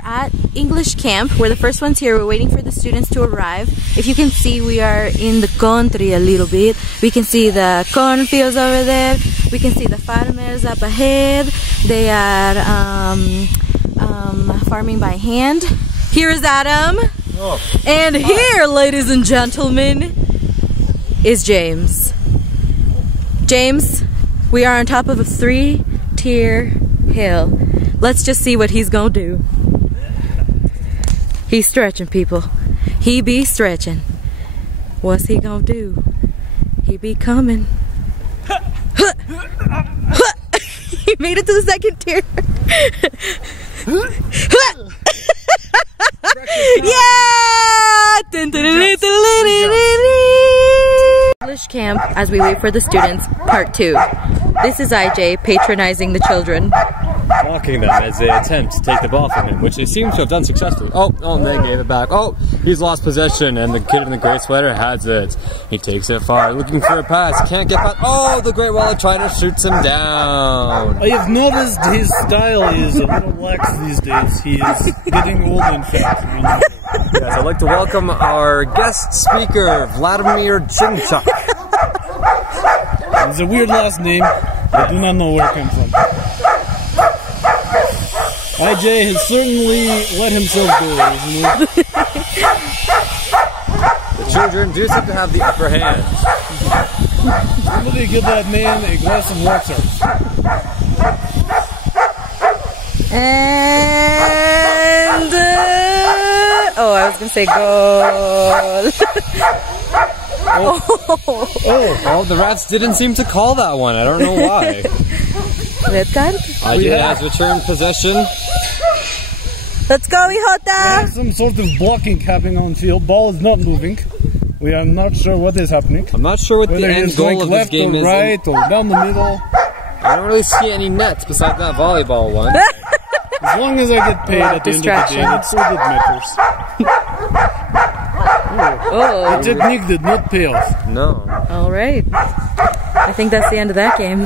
We're at English camp. We're the first ones here. We're waiting for the students to arrive. If you can see, we are in the country a little bit. We can see the cornfields over there. We can see the farmers up ahead. They are farming by hand. Here is Adam. Oh. And here, ladies and gentlemen, is James. James, we are on top of a 3-tier hill. Let's just see what he's gonna do. He's stretching, people. He be stretching. What's he gonna do? He be coming. He made it to the 2nd tier. Yeah! English camp as we wait for the students, part 2. This is IJ patronizing the children. Mocking them as they attempt to take the ball from him, which they seem to have done successfully. Oh, and they gave it back. Oh, he's lost possession, and the kid in the gray sweater has it. He takes it far, looking for a pass. Can't get past. Oh, the gray Walla trying to shoot him down. I have noticed his style is a little lax these days. He is getting old and fat. Yes, I'd like to welcome our guest speaker, Vladimir Chinchuk. It's a weird last name. I do not know where it came from. IJ has certainly let himself go, isn't he? The children do seem to have the upper hand. Somebody give that man a glass of water. And oh, I was gonna say goal. Oh, the refs didn't seem to call that one. I don't know why. Red card? IJ has returned possession. Let's go, Ihota! There's some sort of blocking happening on field. Ball is not moving. We are not sure what is happening. I'm not sure what the end goal of this game is. Left or right or down the middle. I don't really see any nets besides that volleyball one. As long as I get paid at the end of the day, that's all that matters. Oh. The technique did not pay off. No. All right. I think that's the end of that game.